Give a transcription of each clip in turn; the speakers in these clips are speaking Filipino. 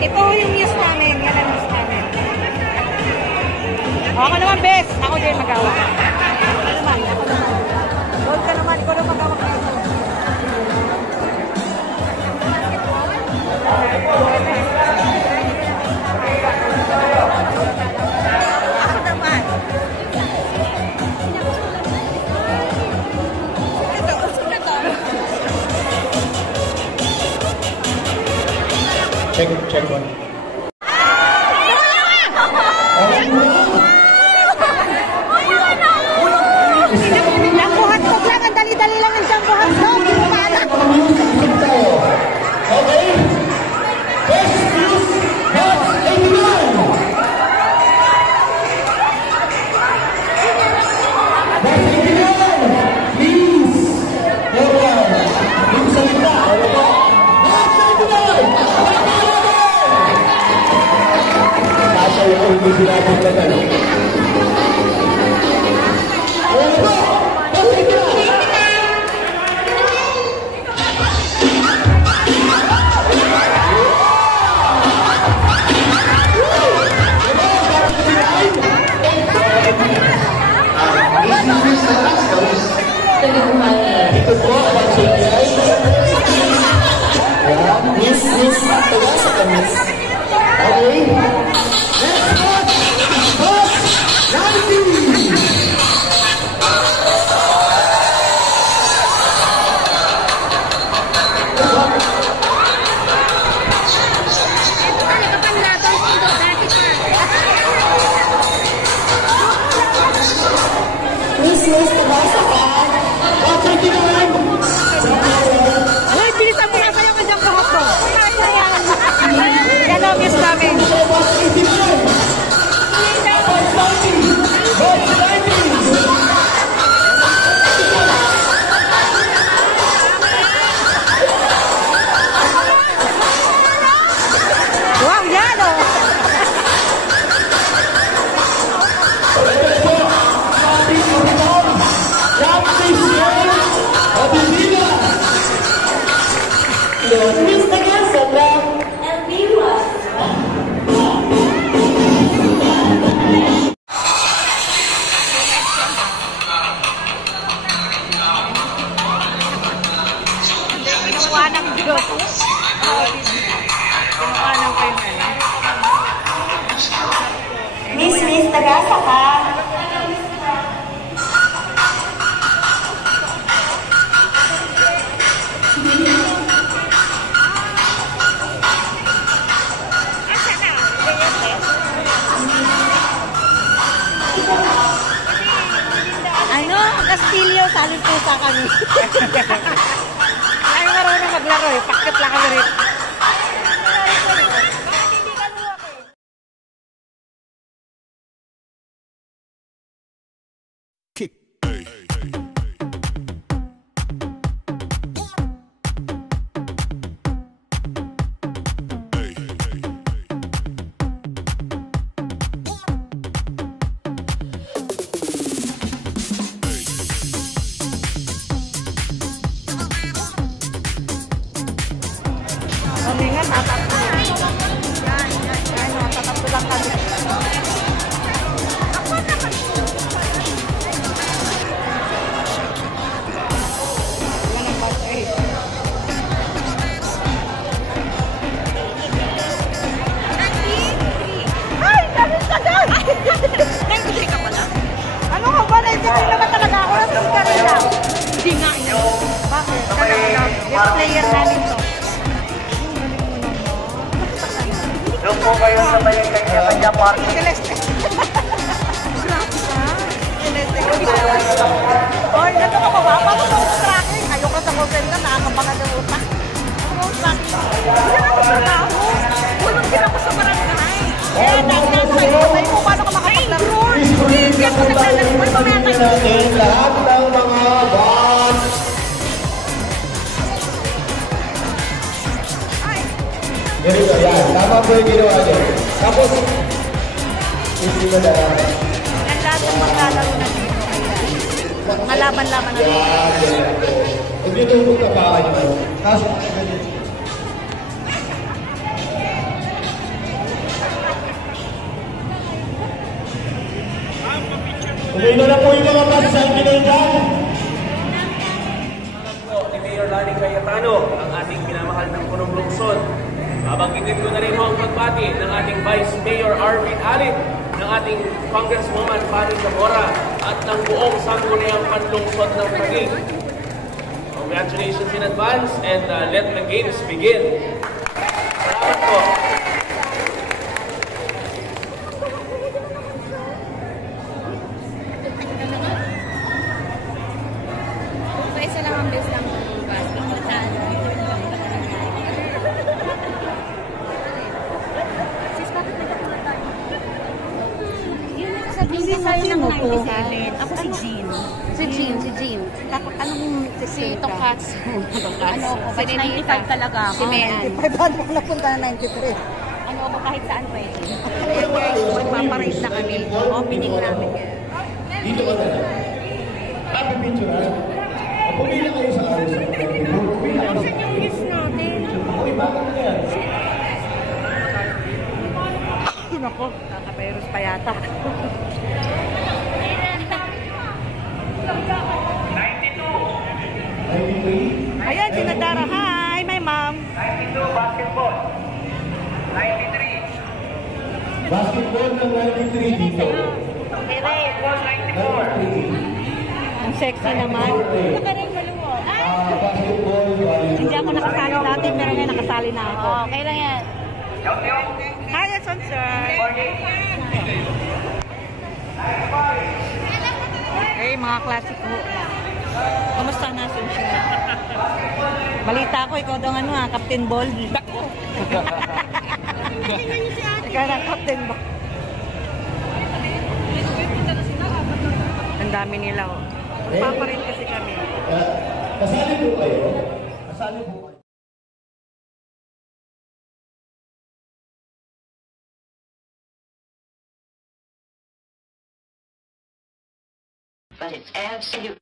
Ito yung news namin. Yan ang news namin. Ako naman, bes. Ako din magawa. Ako naman. Doon ka naman. Ikaw naman magawa kayo. Ako naman. Check one. Nakuhat ko lang. Ang dali-dali lang ang siyang buhat ko. Okay. Best news, Boss 89. Boss 89. Please. Forward. Yung sa gitna. Boss 89. Nasa yung hindi sila pagkatan. Ito po ang CPI. Miss, tawas ka, Miss. Okay. Next one, Boss 90. Miss, tawas ka. Ay, bilisan mo na kayo kanyang kahap ko. Yan ang news namin. Wow, yan o. Miss Tagasa from Elvira. Kinuha ng Diyos. Kinuha ng kayo na. Miss Tagasa ka. Ano? Castillo, saling pusa kami. Ay, marunong maglaro eh. Pakit lang kami rin. Kami nga, tatatlo. Yan, tatatlo lang kami. Wala nang bus 8. Ay, galit ka dyan! 93 ka pala? Ano ka ba? 93 naman talaga ako. Nasa ka rin lang. Hindi nga yun. Bakit? Yes, player namin to. Doon po kayo sa may kanya-kanya parking. Celeste. Celeste. Oy, nato ka ba? Paano sa tracking? Ayoko sa hotel na nakakabangan ng utak. Ano ang tracking? Hindi na ako sa tao. Walang gina ko sa barangay. Dahil sa'yo, mo paano ka makapaglaro? Hindi ako naglalaro. May pamatay. Lahat ng mga boss. Ganito, yan. Tama po yung ginawa niyo. Tapos, hindi mo na. Ang lahat ng maglalaro na dito. Ayan. Mga laban-laban na dito. Yan, ganyan po. Huwag niyo itong tapakan niyo. Kaso, Tumino na po yung mga pansang kinaitan. Ni Mayor Lani Cayetano, ang ating minamahal ng punong lungsod. Babanggitin ko na rin ho ang pagbati ng ating Vice Mayor Arvin Alip, ng ating Congresswoman Fanny Zamora, at ng buong sangguniang panlungsod ng Taguig. Congratulations in advance and let the games begin. Salamat po. Isa lang ang best lang basket na saan. Sis, bakit nagkakula tayo? Yun ang sabihin ko sa'yo ng 97. Ako si Jean. Si Jean. Tapos anong si Tokas? Ano ako? Kasi 95 talaga ako. Si Mel. 95 ba't mo napunta na 93? Ano ako kahit saan pwede. Kaya guys, magpaparade na kami. Opening namin yan. Dito ka na. Happy picture, ha? Pumila kayo sa araw sa pumila kayo sa Yung gifts natin. Uy, bakit na yan? Nako, kakaperos pa yata. 93? Ayan, si Nadara. Hi, my mom. 92 basketball. 93. Basketball ng 93 dito. Basketball 94. Ang sexy naman. Basketball, Hindi ako nakasali dati, pero ngayon nakasali na ako. Okay lang yan. Hi, sponsor. Hey, mga klase ko. Kamusta na, Sunshine? Balita ko, ikaw daw ano ha, Captain Ball. Ikaw na, Captain Ball. Ang dami nila, oh. Magpaparin kasi kami. kasali po kayo. Kasali po kayo. But it's absolute.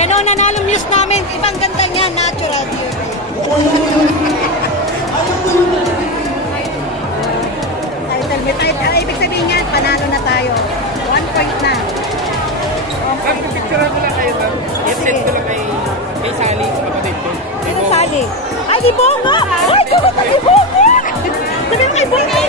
Yan o, nanalo news namin. Ibang ganda niya, natural beauty. Title, may title. Ibig sabihin niyan, panalo na tayo. 1 point na. Picture mo lang kayo doon. I-send ko lang kay Sally sa kapatid ko. Sino Sally? Ay, di Bongo! Ay, di Bongo! Sabi mo kay Bongo!